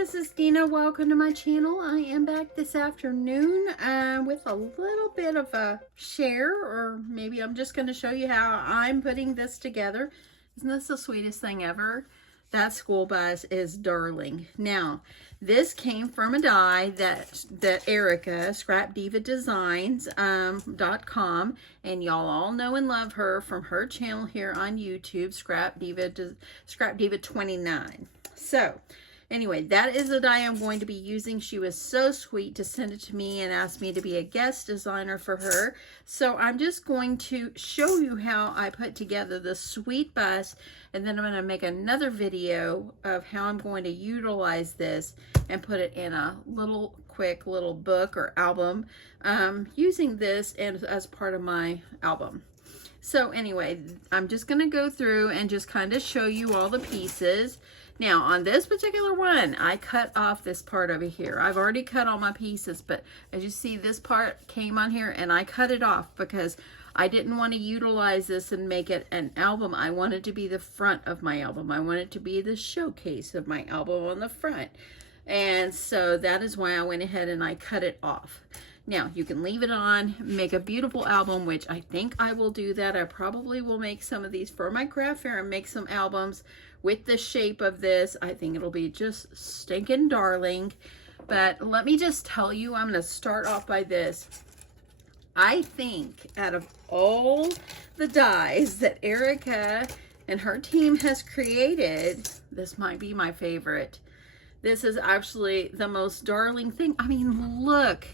this is Deanna. Welcome to my channel. I am back this afternoon with a little bit of a share, or maybe I'm just going to show you how I'm putting this together. Isn't this the sweetest thing ever? That school bus is darling. Now, this came from a die that Erica, scrapdivadesigns.com, and y'all all know and love her from her channel here on YouTube, Scrap Diva 29. So, anyway, that is the die I'm going to be using. She was so sweet to send it to me and ask me to be a guest designer for her. So I'm just going to show you how I put together this sweet bus, and then I'm going to make another video of how I'm going to utilize this and put it in a quick little book or album, using this as part of my album. So anyway, I'm just going to go through and just kind of show you all the pieces. Now, on this particular one, I cut off this part over here. I've already cut all my pieces, but as you see, this part came on here, and I cut it off because I didn't want to utilize this and make it an album. I want it to be the front of my album. I want it to be the showcase of my album on the front. And so that is why I went ahead and I cut it off. Now, you can leave it on, make a beautiful album, which I think I will do that. I probably will make some of these for my craft fair and make some albums with the shape of this. I think it'll be just stinking darling. But let me just tell you, I'm going to start off by this. I think out of all the dies that Erica and her team has created, this might be my favorite. This is actually the most darling thing. I mean, look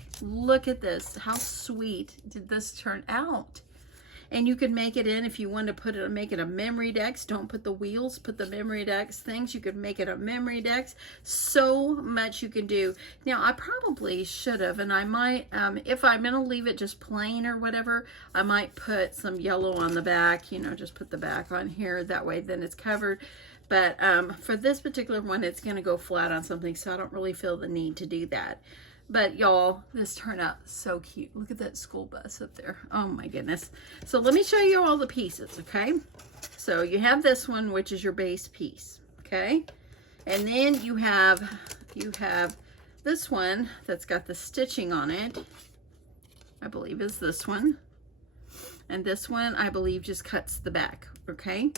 at this. How sweet did this turn out? And you could make it in, if you want to put it, make it a memory deck. Don't put the wheels, put the memory decks things. You could make it a memory deck. So much you can do. Now, I probably should have, and I might, if I'm going to leave it just plain or whatever, I might put some yellow on the back, you know, just put the back on here. That way then it's covered. But for this particular one, it's going to go flat on something, so I don't really feel the need to do that. But y'all, this turned out so cute. Look at that school bus up there. Oh my goodness. So let me show you all the pieces, okay? So you have this one, which is your base piece, okay? And then you have this one that's got the stitching on it. I believe is this one. And this one, I believe, just cuts the back, okay?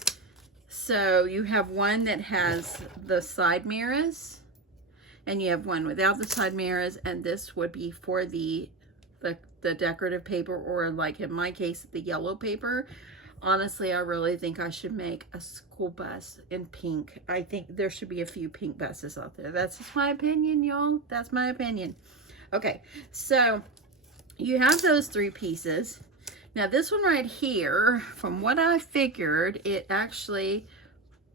So you have one that has the side mirrors, and you have one without the side mirrors, and this would be for the decorative paper, or like in my case, the yellow paper. Honestly, I really think I should make a school bus in pink. I think there should be a few pink buses out there. That's just my opinion, y'all. That's my opinion. Okay, so you have those three pieces. Now this one right here, from what I figured, it actually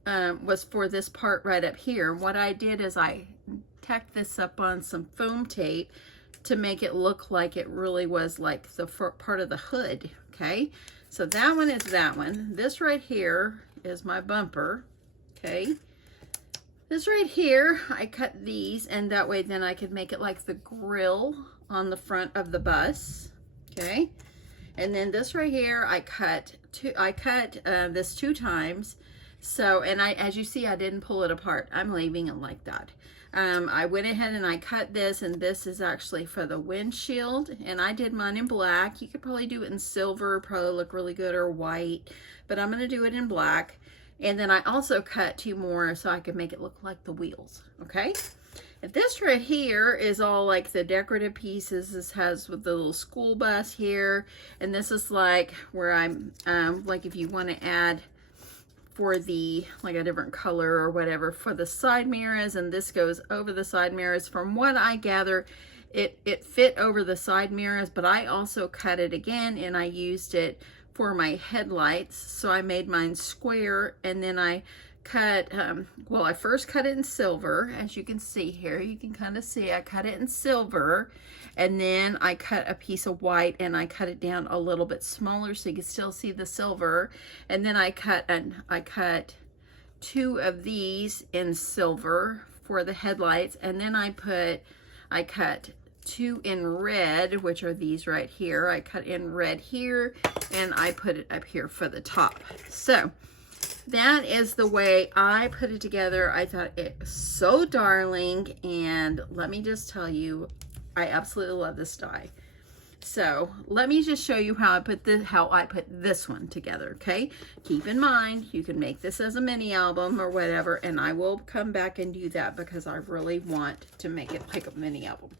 was for this part right up here. What I did is I tacked this up on some foam tape to make it look like it really was like the part of the hood, okay? So that one is that one. This right here is my bumper, okay? This right here, I cut these, and that way then I could make it like the grill on the front of the bus, okay? And then this right here, I cut this 2 times. So, and as you see, I didn't pull it apart. I'm leaving it like that. I went ahead and I cut this, and this is actually for the windshield, and I did mine in black. You could probably do it in silver, probably look really good, or white, but I'm going to do it in black. And then I also cut 2 more so I could make it look like the wheels, okay? And this right here is all like the decorative pieces. This has with the little school bus here, and this is like where I'm, like if you want to add for the, like a different color or whatever, for the side mirrors, and this goes over the side mirrors. From what I gather, it fit over the side mirrors, but I also cut it again, and I used it for my headlights. So I made mine square, and then I cut, well, I first cut it in silver. As you can see here, you can kind of see I cut it in silver, and then I cut a piece of white, and I cut it down a little bit smaller so you can still see the silver. And then I cut 2 of these in silver for the headlights, and then I cut 2 in red, which are these right here. I cut in red here, and I put it up here for the top. So that is the way I put it together. I thought it was so darling, and let me just tell you, I absolutely love this die. So let me just show you how I put this one together. Okay, keep in mind you can make this as a mini album or whatever, and I will come back and do that because I really want to make it like a mini album.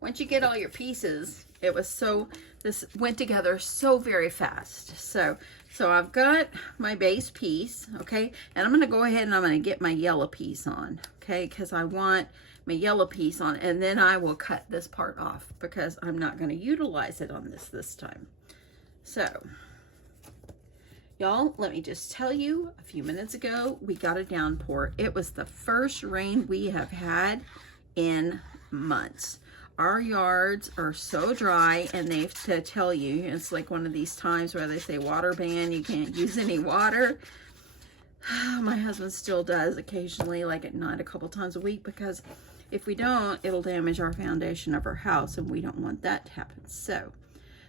Once you get all your pieces, this went together so very fast. So I've got my base piece, okay, and I'm going to go ahead and I'm going to get my yellow piece on, okay, because I want my yellow piece on, and then I will cut this part off because I'm not going to utilize it on this time. So, y'all, let me just tell you, a few minutes ago, we got a downpour. It was the first rain we have had in months. Our yards are so dry, and they have to tell you, it's like one of these times where they say water ban, you can't use any water. My husband still does occasionally, like at night, a couple times a week, because if we don't, it'll damage our foundation of our house, and we don't want that to happen. So,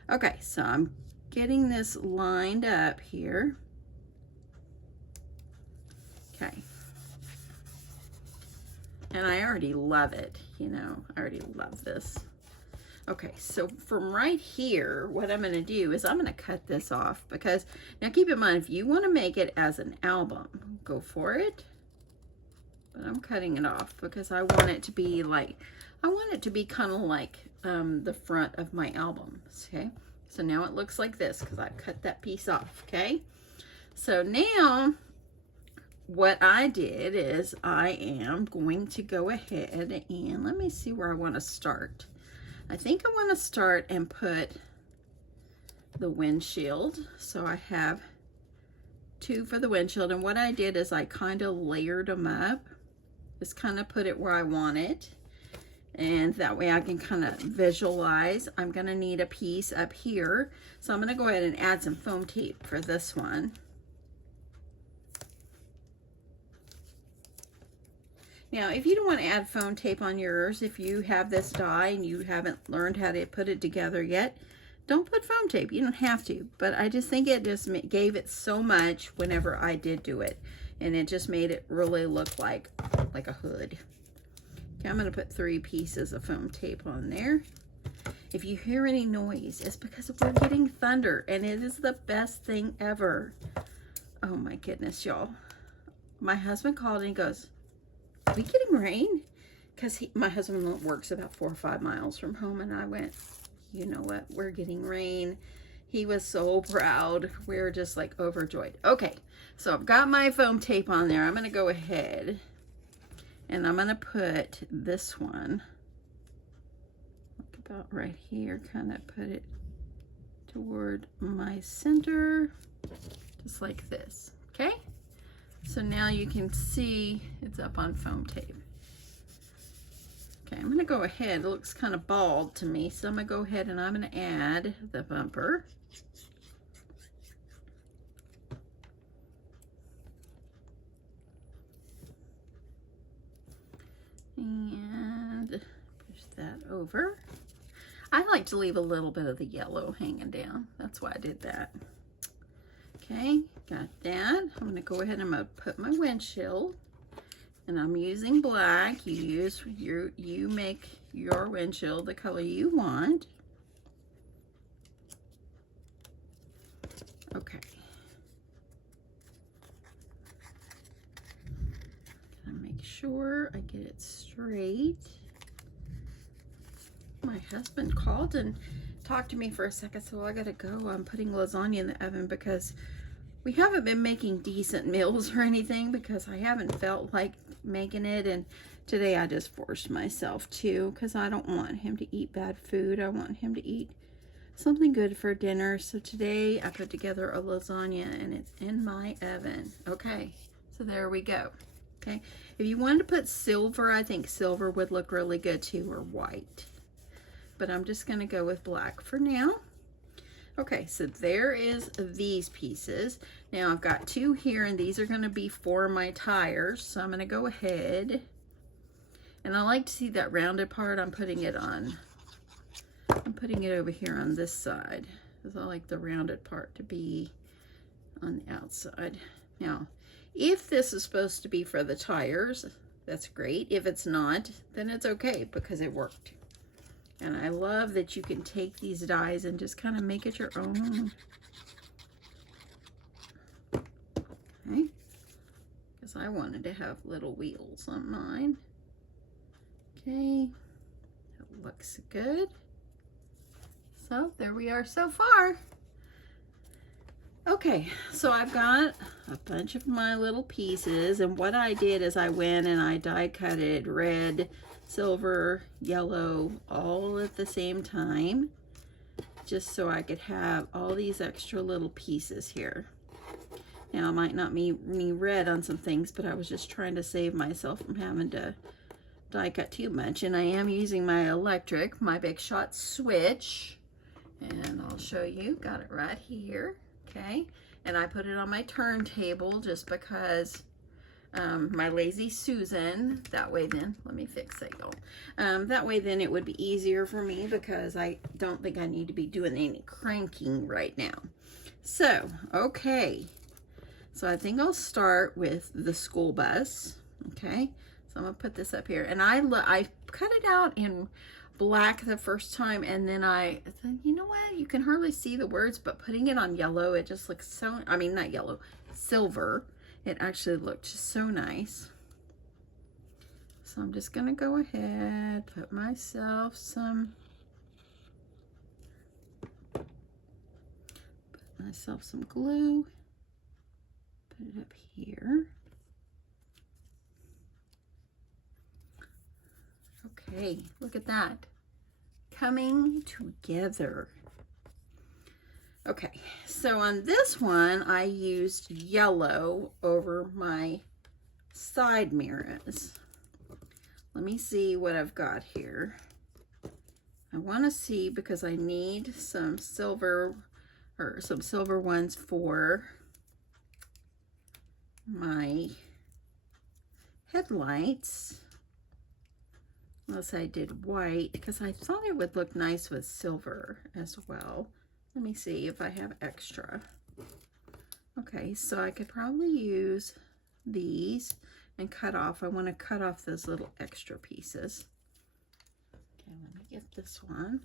okay, so I'm getting this lined up here. Okay. And I already love it, you know, I already love this. Okay, so from right here, what I'm going to do is I'm going to cut this off because, now keep in mind, if you want to make it as an album, go for it. But I'm cutting it off because I want it to be like, I want it to be kind of like the front of my albums, okay? So now it looks like this because I cut that piece off, okay? So now, what I did is I am going to go ahead and let me see where I want to start. I think I want to start and put the windshield. So I have 2 for the windshield, and what I did is I kind of layered them up. Just kind of put it where I want it, and that way I can kind of visualize. I'm going to need a piece up here, so I'm going to go ahead and add some foam tape for this one. Now, if you don't want to add foam tape on yours, if you have this die and you haven't learned how to put it together yet, don't put foam tape. You don't have to, but I just think it just gave it so much whenever I did do it, and it just made it really look like a hood. Okay, I'm going to put 3 pieces of foam tape on there. If you hear any noise, it's because we're getting thunder, and it is the best thing ever. Oh my goodness, y'all. My husband called and he goes, "Are we getting rain?" Because my husband works about 4 or 5 miles from home, and I went, you know what, we're getting rain. He was so proud. We were just like overjoyed. Okay, so I've got my foam tape on there. I'm going to go ahead and I'm going to put this one about right here, kind of put it toward my center, just like this. Okay, so now you can see it's up on foam tape. Okay, I'm going to go ahead. It looks kind of bald to me, so I'm going to go ahead and I'm going to add the bumper. And push that over. I like to leave a little bit of the yellow hanging down. That's why I did that. Okay, got that. I'm going to go ahead and I'm going to put my windshield. And I'm using black. You make your windshield the color you want. Okay. Make sure I get it straight. My husband called and talked to me for a second, so I gotta go. I'm putting lasagna in the oven because we haven't been making decent meals or anything because I haven't felt like making it, and today I just forced myself to because I don't want him to eat bad food. I want him to eat something good for dinner. So today I put together a lasagna and it's in my oven. Okay, so there we go. Okay, if you wanted to put silver, I think silver would look really good too, or white. But I'm just going to go with black for now. Okay, so there is these pieces. Now I've got 2 here, and these are going to be for my tires. So I'm going to go ahead, and I like to see that rounded part. I'm putting it over here on this side, because I like the rounded part to be on the outside. Now, if this is supposed to be for the tires, that's great. If it's not, then it's okay because it worked. And I love that you can take these dies and just kind of make it your own. Okay. Because I wanted to have little wheels on mine. Okay. That looks good. So there we are so far. Okay, so I've got a bunch of my little pieces, and what I did is I went and I die cutted red, silver, yellow, all at the same time, just so I could have all these extra little pieces here. Now, it might not be red on some things, but I was just trying to save myself from having to die cut too much, and I am using my electric, my Big Shot switch, and I'll show you. Got it right here. Okay, and I put it on my turntable just because my lazy Susan, that way then, let me fix it, y'all. That way then it would be easier for me because I don't think I need to be doing any cranking right now. So, okay, so I think I'll start with the school bus, okay? So I'm gonna put this up here, and I cut it out in black the first time, and then I said, you know what, you can hardly see the words, but putting it on yellow, it just looks so, I mean, not yellow, silver, it actually looked so nice. So I'm just gonna go ahead, put myself some glue, put it up here. Okay, look at that. Coming together. Okay, so on this one, I used yellow over my side mirrors. Let me see what I've got here. I want to see because I need some silver, or some silver ones for my headlights. Unless I did white, because I thought it would look nice with silver as well. Let me see if I have extra. Okay, so I could probably use these and cut off. I want to cut off those little extra pieces. Okay, let me get this one.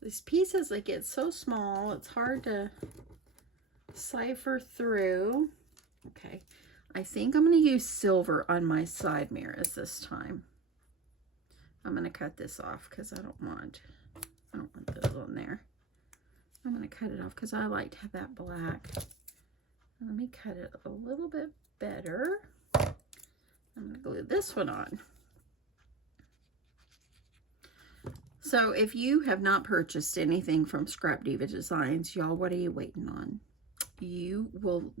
These pieces, they get so small, it's hard to cipher through. Okay. I think I'm going to use silver on my side mirrors this time. I'm going to cut this off because I don't want those on there. I'm going to cut it off because I like to have that black. Let me cut it a little bit better. I'm going to glue this one on. So if you have not purchased anything from Scrap Diva Designs, y'all, what are you waiting on? You will...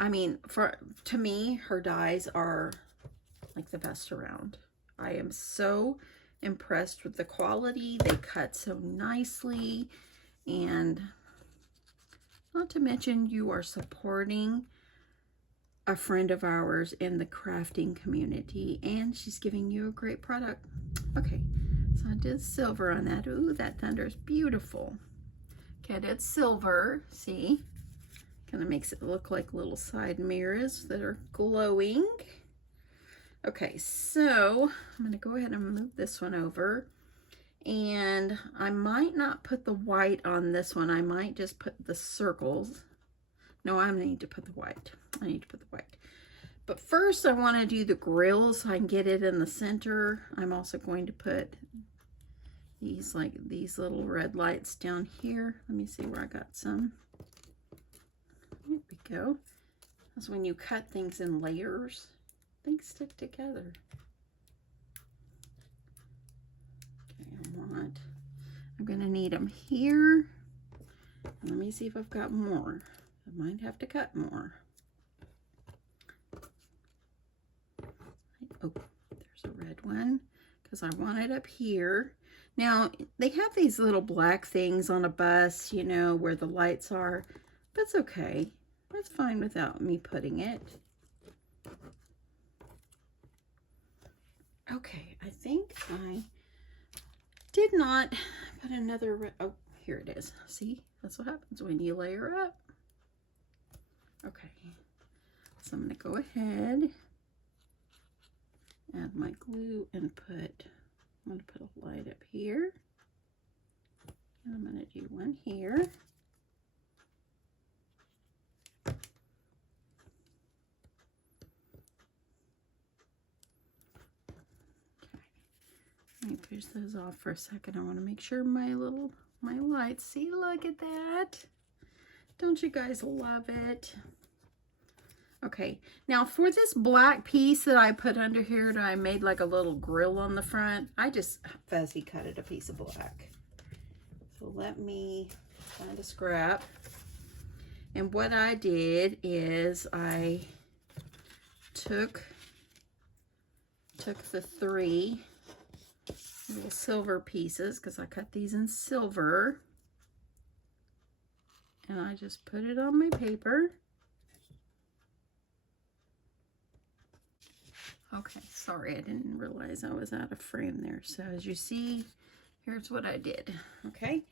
I mean, to me, her dies are like the best around. I am so impressed with the quality. They cut so nicely, and not to mention you are supporting a friend of ours in the crafting community, and she's giving you a great product. Okay, so I did silver on that. Ooh, that thunder is beautiful. Okay, I did silver, see? Kind of makes it look like little side mirrors that are glowing. Okay, so I'm going to go ahead and move this one over. And I might not put the white on this one. I might just put the circles. No, I need to put the white. I need to put the white. But first I want to do the grills so I can get it in the center. I'm also going to put these, like these little red lights down here. Let me see where I got some. There we go. That's when you cut things in layers, things stick together. Okay, I'm gonna need them here. Let me see if I've got more. I might have to cut more. Oh, there's a red one because I want it up here. Now, they have these little black things on a bus, you know, where the lights are. That's okay. That's fine without me putting it. Okay, I think I did not put another, oh, here it is. See, that's what happens when you layer up. Okay, so I'm going to go ahead, add my glue, and I'm going to put a light up here. And I'm going to do one here. Let me push those off for a second. I want to make sure my lights, see, look at that. Don't you guys love it? Okay, now for this black piece that I put under here, that I made like a little grill on the front, I just fuzzy cutted a piece of black. So let me find a scrap. And what I did is I took the 3 little silver pieces, because I cut these in silver, and I just put it on my paper. Okay, sorry, I didn't realize I was out of frame there. So as you see, here's what I did. Okay,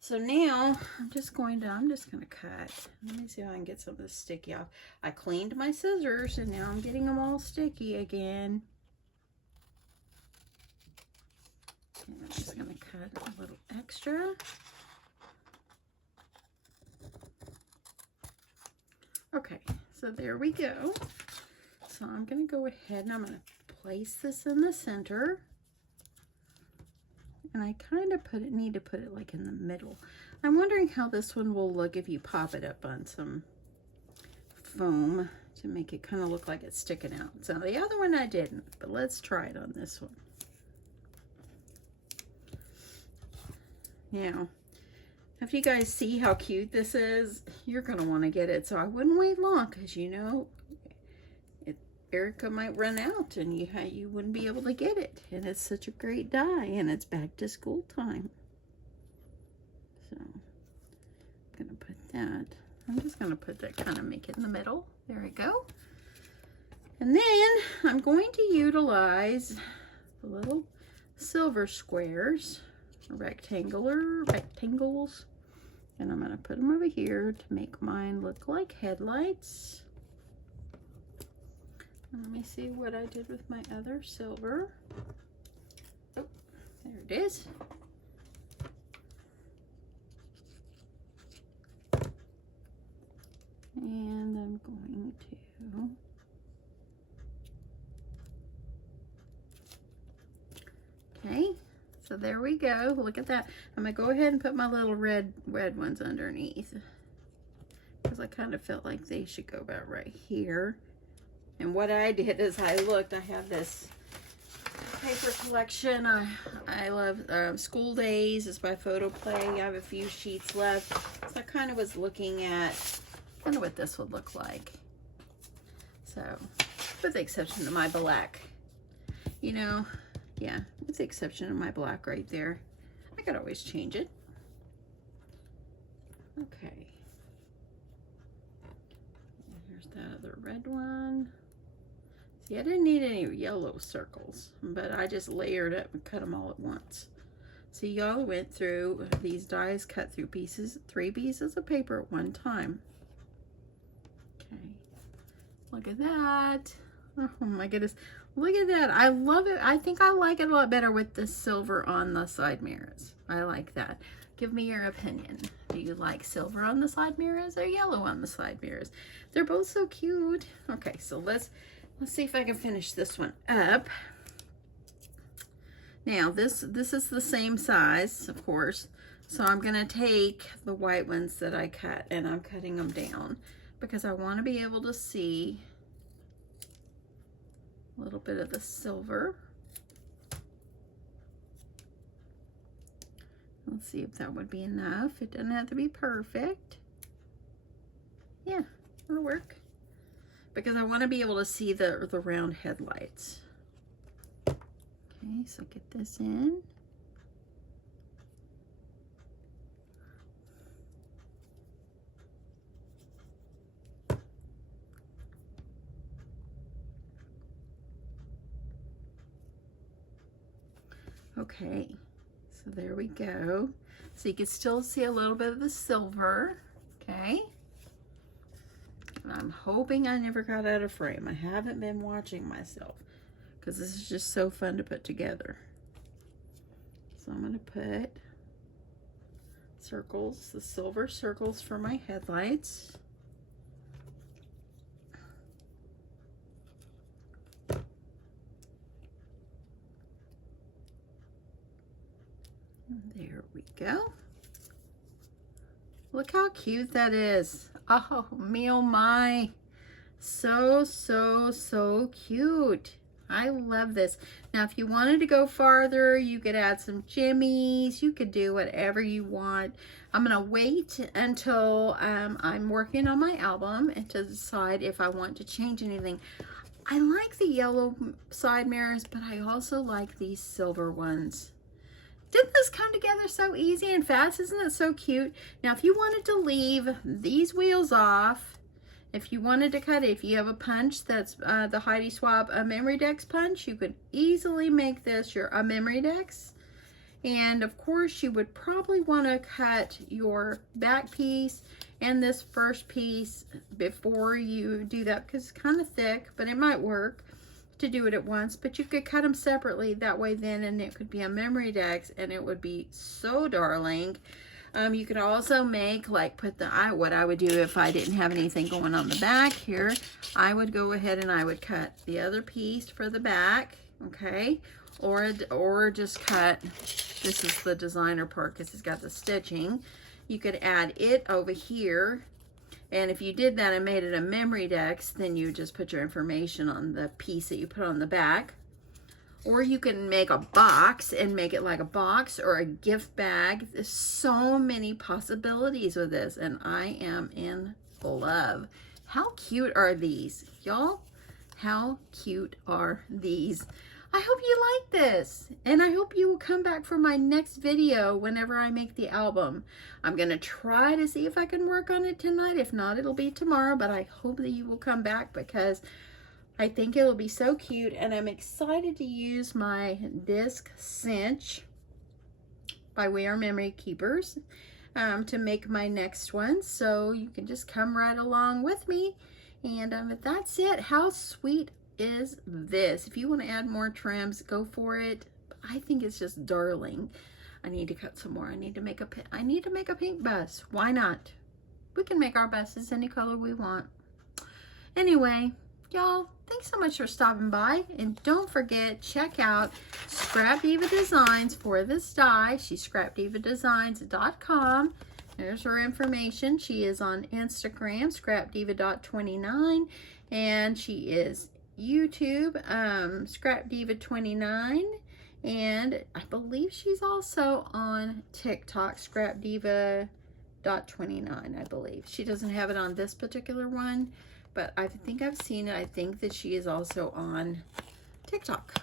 so now I'm just gonna cut. Let me see if I can get some of this sticky off. I cleaned my scissors and now I'm getting them all sticky again. And I'm just gonna cut a little extra. Okay, so there we go. So I'm going to go ahead and I'm going to place this in the center. And I kind of need to put it like in the middle. I'm wondering how this one will look if you pop it up on some foam to make it kind of look like it's sticking out. So the other one I didn't, but let's try it on this one. Now, if you guys see how cute this is, you're going to want to get it. So I wouldn't wait long, because you know, Erica might run out and you wouldn't be able to get it. And it's such a great die, and it's back to school time. So I'm going to put that. I'm just going to put that, kind of make it in the middle. There we go. And then I'm going to utilize the little silver squares, rectangles, and I'm going to put them over here to make mine look like headlights. Let me see what I did with my other silver. Oh, there it is. And I'm going to okay, so there we go. Look at that. I'm gonna go ahead and put my little red ones underneath, because I kind of felt like they should go about right here. And what I did is I have this paper collection. I love School Days. It's by Photo Play. I have a few sheets left. So I kind of was looking at kind of what this would look like. So, with the exception of my black. You know, yeah, with the exception of my black right there. I could always change it. Okay. And here's that other red one. See, I didn't need any yellow circles, but I just layered up and cut them all at once. So y'all went through these dies, cut through 3 pieces of paper at one time. Okay, look at that. Oh my goodness, look at that. I love it. I think I like it a lot better with the silver on the side mirrors. I like that. Give me your opinion. Do you like silver on the side mirrors or yellow on the side mirrors? They're both so cute. Okay, so let's see if I can finish this one up. Now this is the same size, of course. So I'm gonna take the white ones that I cut, and I'm cutting them down because I want to be able to see a little bit of the silver. Let's see if that would be enough. It doesn't have to be perfect. Yeah, it'll work. Because I want to be able to see the round headlights. Okay, so get this in. Okay, so So there we go. So you can still see a little bit of the silver, okay? And I'm hoping I never got out of frame. I haven't been watching myself because this is just so fun to put together. So I'm going to put circles, the silver circles for my headlights. There we go. Look how cute that is. Oh, me oh my. So, so, so cute. I love this. Now, if you wanted to go farther, you could add some jimmies. You could do whatever you want. I'm going to wait until I'm working on my album and to decide if I want to change anything. I like the yellow side mirrors, but I also like these silver ones. Didn't this come together so easy and fast? Isn't it so cute? Now, if you wanted to leave these wheels off, if you wanted to cut it, if you have a punch that's the Heidi Swapp Memory Dex punch, you could easily make this your Memory Dex. And of course, you would probably want to cut your back piece and this first piece before you do that because it's kind of thick, but it might work to do it at once. But you could cut them separately that way then, and it could be a Memory Dex, and it would be so darling. You could also make, like, put the, what I would do if I didn't have anything going on the back here, I would go ahead and I would cut the other piece for the back, okay? Or just cut, this is the designer part because it's got the stitching. You could add it over here, and if you did that and made it a Memory Dex, then you just put your information on the piece that you put on the back. Or you can make a box and make it like a box or a gift bag. There's so many possibilities with this, and I am in love. How cute are these, y'all? How cute are these? I hope you like this, and I hope you will come back for my next video whenever I make the album. I'm going to try to see if I can work on it tonight. If not, it'll be tomorrow, but I hope that you will come back because I think it'll be so cute, and I'm excited to use my disc cinch by We Are Memory Keepers to make my next one. So you can just come right along with me. And that's it. How sweet is this? If you want to add more trims, go for it. I think it's just darling. I need to cut some more. I need to make a pink bus. Why not? We can make our buses any color we want. Anyway, y'all, thanks so much for stopping by, and don't forget, check out Scrap Diva Designs for this die. She's scrapdivadesigns.com. There's her information. She is on Instagram, scrapdiva.29, and she is YouTube, scrapdiva29, and I believe she's also on TikTok, scrapdiva.29, I believe. She doesn't have it on this particular one, but I think I've seen it. I think that she is also on TikTok.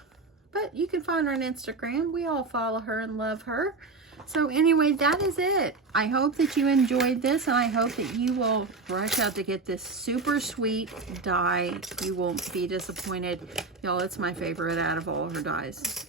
But you can find her on Instagram. We all follow her and love her. So anyway, that is it. I hope that you enjoyed this, and I hope that you will rush out to get this super sweet die. You won't be disappointed. Y'all, it's my favorite out of all her dies.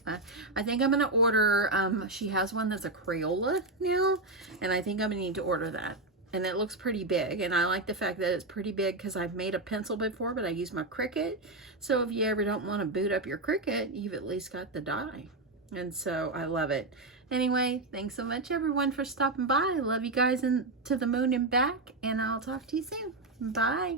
I think I'm going to order, she has one that's a Crayola now, and I think I'm going to need to order that. And it looks pretty big, and I like the fact that it's pretty big because I've made a pencil before, but I use my Cricut. So if you ever don't want to boot up your Cricut, you've at least got the die. And so I love it. Anyway, thanks so much, everyone, for stopping by. I love you guys to the moon and back, and I'll talk to you soon. Bye.